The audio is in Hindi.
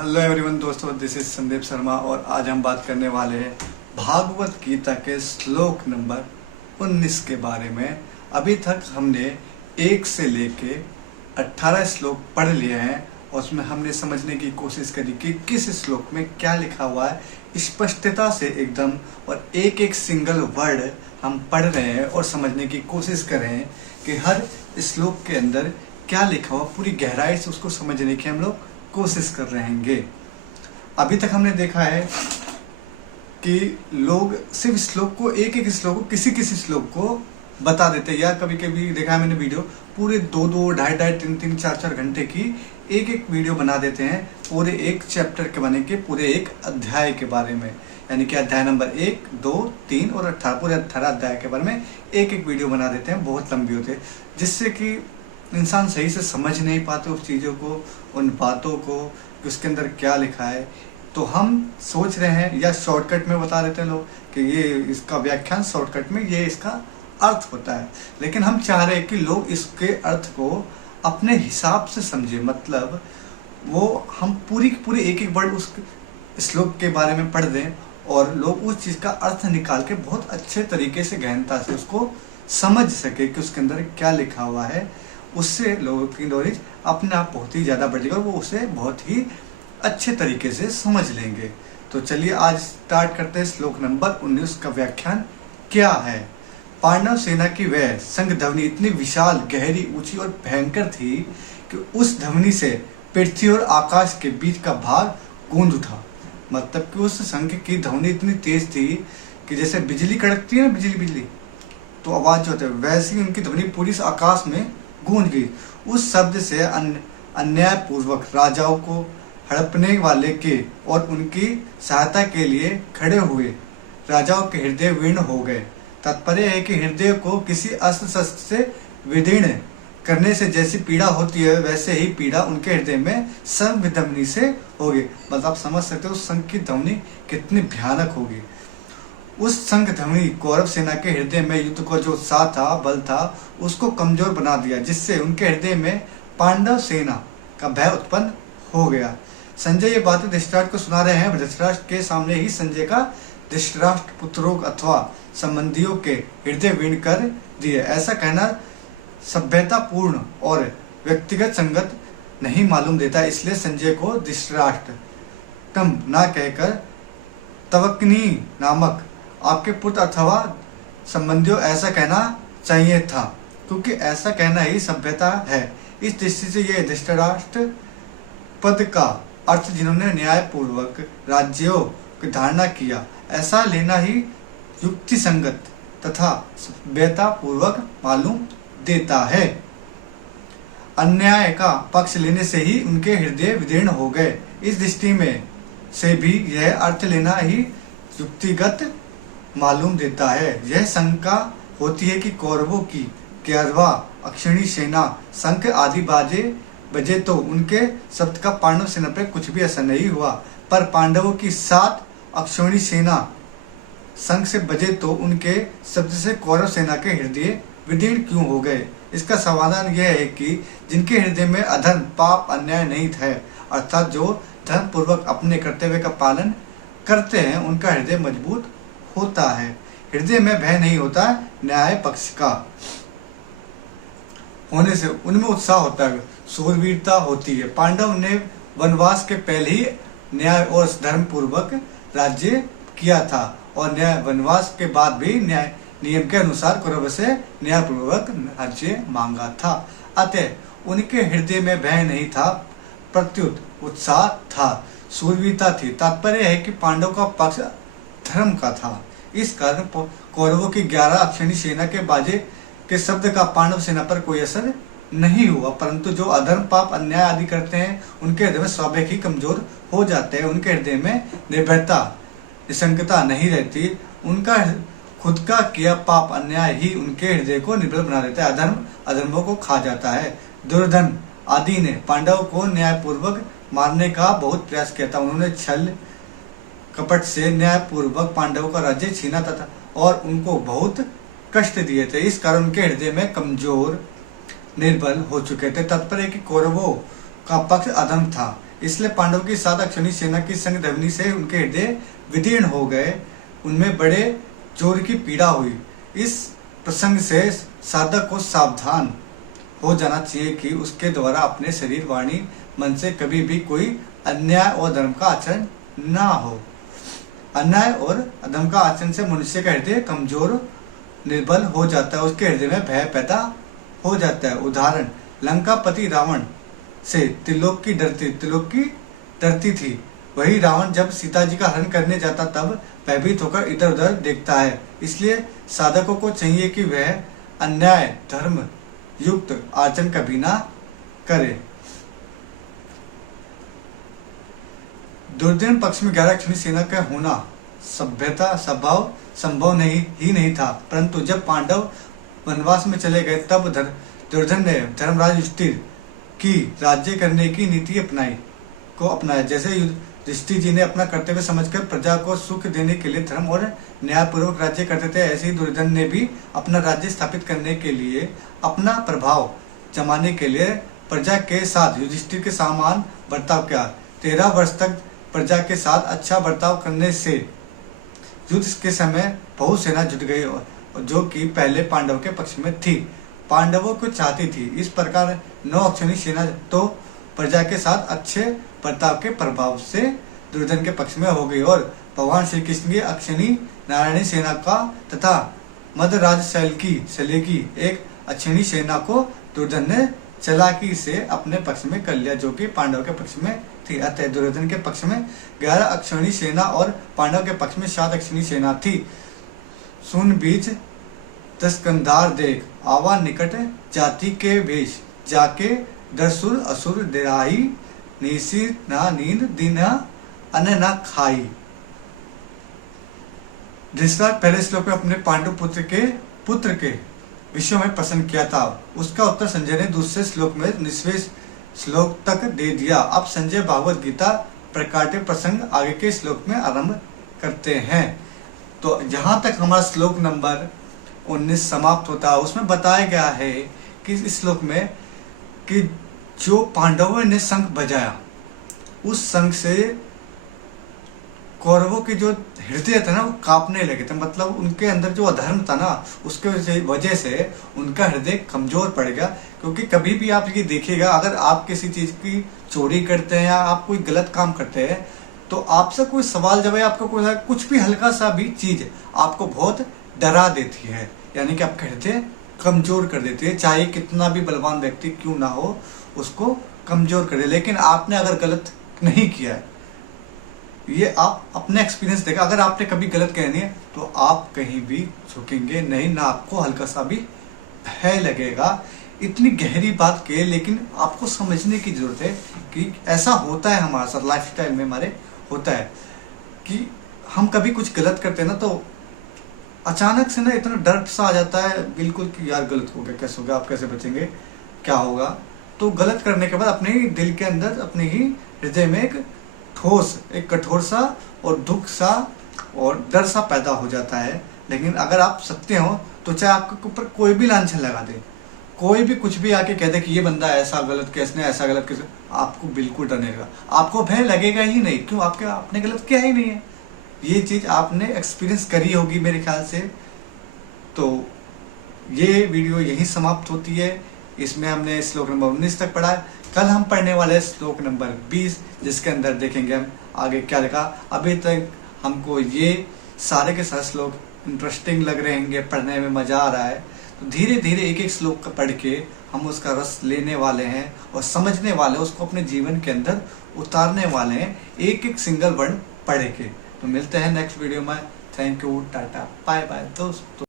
हेलो एवरीवन दोस्तों, दिस इज संदीप शर्मा और आज हम बात करने वाले हैं भागवत गीता के श्लोक नंबर 19 के बारे में। अभी तक हमने 1 से लेके 18 श्लोक पढ़ लिए हैं और उसमें हमने समझने की कोशिश करी कि किस श्लोक में क्या लिखा हुआ है स्पष्टता से एकदम, और एक एक सिंगल वर्ड हम पढ़ रहे हैं और समझने की कोशिश कर रहे हैं कि हर श्लोक के अंदर क्या लिखा हुआ, पूरी गहराई से उसको समझने की हम लोग कोशिश कर रहेंगे। अभी तक हमने देखा है कि लोग सिर्फ श्लोक को, एक एक श्लोक को, किसी किसी श्लोक को बता देते हैं, या कभी कभी देखा है मैंने वीडियो पूरे 2-2, 2.5-2, 3-3, 4-4 घंटे की एक एक वीडियो बना देते हैं पूरे एक चैप्टर के बने के, पूरे एक अध्याय के बारे में, यानी कि अध्याय नंबर 1, 2, 3 और 18, पूरे 18 अध्याय के बारे में एक एक वीडियो बना देते हैं। बहुत लंबी होते हैं जिससे कि इंसान सही से समझ नहीं पाते उस चीज़ों को, उन बातों को कि उसके अंदर क्या लिखा है। तो हम सोच रहे हैं, या शॉर्टकट में बता देते हैं लोग कि ये इसका व्याख्यान शॉर्टकट में, ये इसका अर्थ होता है, लेकिन हम चाह रहे हैं कि लोग इसके अर्थ को अपने हिसाब से समझे। मतलब वो हम पूरी एक एक वर्ड उस श्लोक के बारे में पढ़ दें और लोग उस चीज़ का अर्थ निकाल के बहुत अच्छे तरीके से, गहनता से उसको समझ सके कि उसके अंदर क्या लिखा हुआ है। उससे लोगों की नॉलेज अपने आप बहुत ही ज़्यादा बढ़ेगी और वो उसे बहुत ही अच्छे तरीके से समझ लेंगे। तो चलिए आज स्टार्ट करते हैं। श्लोक नंबर 19 का व्याख्यान क्या है। पांडव सेना की वह संग ध्वनि इतनी विशाल, गहरी, ऊंची और भयंकर थी कि उस ध्वनि से पृथ्वी और आकाश के बीच का भाग गूंज उठा। मतलब कि उस संघ की ध्वनि इतनी तेज थी कि जैसे बिजली कड़कती है ना, बिजली तो आवाज जो होती है, वैसे ही उनकी ध्वनि पूरी आकाश में गूंज गई। उस शब्द से अन्यायपूर्वक राजाओं को हड़पने वाले के और उनकी सहायता के लिए खड़े हुए राजाओं के हृदय विदीर्ण हो गए। तात्पर्य है कि हृदय को किसी अस्त्र शस्त्र से विदीर्ण करने से जैसी पीड़ा होती है, वैसे ही पीड़ा उनके हृदय में शंख ध्वनि से होगी। मतलब आप समझ सकते हो शंख की ध्वनि कितनी भयानक होगी। उस शंख ध्वनि कौरव सेना के हृदय में युद्ध को जो उत्साह था, बल था, उसको कमजोर बना दिया, जिससे उनके हृदय में पांडव सेना का भय उत्पन्न हो गया। संजय ये बातें धृतराष्ट्र को सुना रहे हैं। धृतराष्ट्र के सामने ही संजय का धृतराष्ट्र पुत्रों अथवा संबंधियों के हृदय विदीर्ण कर दिए। ऐसा कहना सभ्यतापूर्ण और व्यक्तिगत संगत नहीं मालूम देता, इसलिए संजय को धृतराष्ट्र तम ना कहकर तवक्नी नामक आपके पुत्र अथवा संबंधियों ऐसा कहना चाहिए था, क्योंकि ऐसा कहना ही सभ्यता है। इस दृष्टि से यह धृतराष्ट्र पद का अर्थ जिन्होंने न्यायपूर्वक राज्यों की धारणा किया, ऐसा लेना ही युक्ति संगत तथा सभ्यता पूर्वक मालूम देता है। अन्याय का पक्ष लेने से ही उनके हृदय विदीर्ण हो गए। इस दृष्टि में से भी यह अर्थ लेना ही युक्तिगत मालूम देता है। यह शंका होती है कि कौरवों की 11वां अक्षौणी सेना शंख आदि बजे तो उनके शब्द का पांडव सेना पर कुछ भी असर नहीं हुआ, पर पांडवों की 7 अक्षौणी सेना शंख से बजे तो उनके शब्द से कौरव सेना के हृदय विदीर्ण क्यों हो गए। इसका समाधान यह है कि जिनके हृदय में अधर्म, पाप, अन्याय नहीं है, अर्थात जो धर्म पूर्वक अपने कर्तव्य का पालन करते हैं, उनका हृदय मजबूत होता है। हृदय में भय नहीं होता, न्याय पक्ष का होने से उनमें उत्साह होता है, शूरवीरता होती है। पांडव ने वनवास के पहले ही न्याय और धर्म पूर्वक राज्य किया था और न्याय वनवास के बाद भी न्याय नियम के अनुसार कौरव से न्यायपूर्वक राज्य मांगा था। अतः उनके हृदय में भय नहीं था, प्रत्युत उत्साह था, शूरवीरता थी। तात्पर्य है कि पांडव का पक्ष धर्म का था। इस कारण कौरवों की 11 अक्षौणी सेना के बाजे के शब्द का पांडव सेना पर कोई असर नहीं हुआ, परंतु जो अधर्म, पाप, अन्याय आदि करते हैं, उनके हृदय में स्वाभाविक ही कमजोर हो जाते हैं। उनके हृदय में निर्भयता, निसंकता नहीं रहती। उनका खुद का किया पाप, अन्याय ही उनके हृदय को निर्बल बना देता है, अधर्मों को खा जाता है। दुर्योधन आदि ने पांडव को न्यायपूर्वक मारने का बहुत प्रयास किया था। उन्होंने छल कपट से न्यायपूर्वक पांडवों का राज्य छीना था और उनको बहुत कष्ट दिए थे। इस कारण उनके हृदय में कमजोर, निर्बल हो चुके थे। तात्पर्य कि कौरवों का पक्ष अधर्म था, इसलिए पांडवों की 7 अक्षौहिणी सेना की संग ध्वनि से उनके हृदय विदीर्ण हो गए, उनमें बड़े जोर की पीड़ा हुई। इस प्रसंग से साधक को सावधान हो जाना चाहिए कि उसके द्वारा अपने शरीर, वाणी, मन से कभी भी कोई अन्याय और धर्म का आचरण ना हो। अन्याय और अधर्म का आचरण से मनुष्य का हृदय कमजोर, निर्बल हो जाता है, उसके हृदय में भय पैदा हो जाता है। उदाहरण, लंकापति रावण से त्रिलोक की डरती थी। वही रावण जब सीता जी का हरण करने जाता तब भयभीत होकर इधर उधर देखता है। इसलिए साधकों को चाहिए कि वह अन्याय धर्म युक्त आचरण कभी ना करे। दुर्योधन पक्ष में 11 अक्षौहिणी सेना का होना सभ्यता स्वभाव संभव नहीं था, परंतु जब पांडव वनवास में चले गए तब दुर्योधन ने धर्मराज युधिष्ठिर की राज्य करने की नीति अपनाया। जैसे युधिष्ठिर जी ने अपना कर्तव्य समझकर प्रजा को सुख देने के लिए धर्म और न्यायपूर्वक राज्य करते थे, ऐसे ही दुर्योधन ने भी अपना राज्य स्थापित करने के लिए, अपना प्रभाव जमाने के लिए प्रजा के साथ युधिष्ठिर के समान बर्ताव किया। 13 वर्ष तक प्रजा के साथ अच्छा बर्ताव करने से युद्ध के समय बहुत सेना जुट गई जो कि पहले पांडव के पक्ष में थी, पांडवों को चाहती थी। इस प्रकार 9 अक्षौहिणी सेना तो प्रजा के साथ अच्छे बर्ताव के प्रभाव से दुर्योधन के पक्ष में हो गई और भगवान श्री कृष्ण की अक्षौहिणी नारायणी सेना का तथा मदराज शल्य की एक अक्षौहिणी सेना को दुर्योधन ने चालाकी से अपने पक्ष में कर लिया, जो कि पांडव के पक्ष में थी। अतः दुर्योधन के पक्ष में 11 अक्षौहिणी सेना और पांडव के पक्ष में 7 अक्षौहिणी सेना थी। सुन बीच 10 कंधार देख, आवा निकट जाति के वेश, जाके दरसुर असुर देराही, निसी ना नींद दिन अन्न ना खाई। धृतराष्ट्र पहले श्लोक में अपने पांडु पुत्र के विषय में प्रश्न किया था, उसका उत्तर संजय ने दूसरे श्लोक में 19वें श्लोक तक दे दिया। अब संजय भागवत गीता प्रकाट्य प्रसंग आगे के श्लोक में आरंभ करते हैं। तो जहां तक हमारा श्लोक नंबर 19 समाप्त होता है, उसमें बताया गया है कि इस श्लोक में कि जो पांडवों ने शंख बजाया, उस शंख से कौरवों के जो हृदय थे ना वो कांपने लगे थे। मतलब उनके अंदर जो अधर्म था ना, उसके वजह से उनका हृदय कमजोर पड़ गया। क्योंकि कभी भी आप ये देखिएगा, अगर आप किसी चीज की चोरी करते हैं या आप कोई गलत काम करते हैं तो आपसे कोई सवाल जब आपको कोई कुछ भी हल्का सा भी चीज आपको बहुत डरा देती है, यानी कि आपका हृदय कमजोर कर देती है। चाहे कितना भी बलवान व्यक्ति क्यों ना हो, उसको कमजोर कर दे। लेकिन आपने अगर गलत नहीं किया है, ये आप अपने एक्सपीरियंस देखा, अगर आपने कभी गलत किया नहीं है तो आप कहीं भी झुकेंगे नहीं, ना आपको हल्का सा भी भय लगेगा। इतनी गहरी बात के, लेकिन आपको समझने की जरूरत है कि ऐसा होता है हमारे साथ, लाइफस्टाइल में हमारे होता है कि हम कभी कुछ गलत करते हैं ना तो अचानक से ना इतना डर सा आ जाता है बिल्कुल कि यार गलत हो गया, कैसे होगा, आप कैसे बचेंगे, क्या होगा। तो गलत करने के बाद अपने ही दिल के अंदर, अपने ही हृदय में एक कठोर सा और दुख सा और डर सा पैदा हो जाता है। लेकिन अगर आप सत्य हो तो चाहे आपके ऊपर कोई भी लांछन लगा दे, कोई भी कुछ भी आके कह दे कि ये बंदा ऐसा गलत किया, इसने ऐसा गलत किया, आपको बिल्कुल डर नहीं लगेगा, आपको भय लगेगा ही नहीं। क्यों? आपने गलत किया ही नहीं है। ये चीज आपने एक्सपीरियंस करी होगी मेरे ख्याल से। तो ये वीडियो यहीं समाप्त होती है। इसमें हमने श्लोक नंबर 19 तक पढ़ा। कल हम पढ़ने वाले श्लोक नंबर 20, जिसके अंदर देखेंगे हम आगे क्या लिखा। अभी तक हमको ये सारे के सारे श्लोक इंटरेस्टिंग लग रहे हैं, पढ़ने में मजा आ रहा है। तो धीरे धीरे एक एक श्लोक का पढ़ के हम उसका रस लेने वाले हैं और समझने वाले हैं, उसको अपने जीवन के अंदर उतारने वाले हैं, एक एक सिंगल वर्ड पढ़ के। तो मिलते हैं नेक्स्ट वीडियो में। Thank you, tata, bye bye दोस्तों।